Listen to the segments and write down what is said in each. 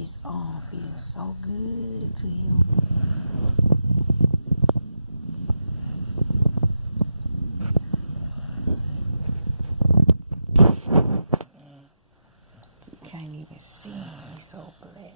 His arm feels so good to him. He can't even see him. He's so black.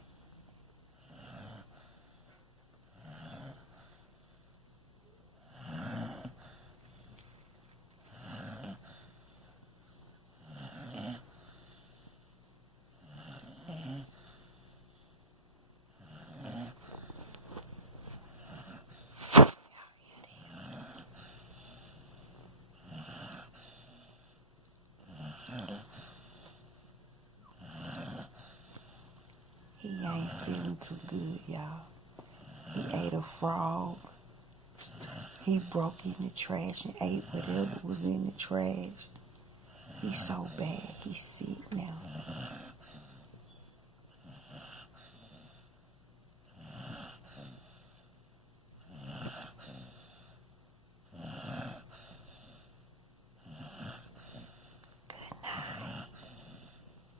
He ain't feeling too good, y'all. He ate a frog. He broke in the trash and ate whatever was in the trash. He's so bad. He's sick now.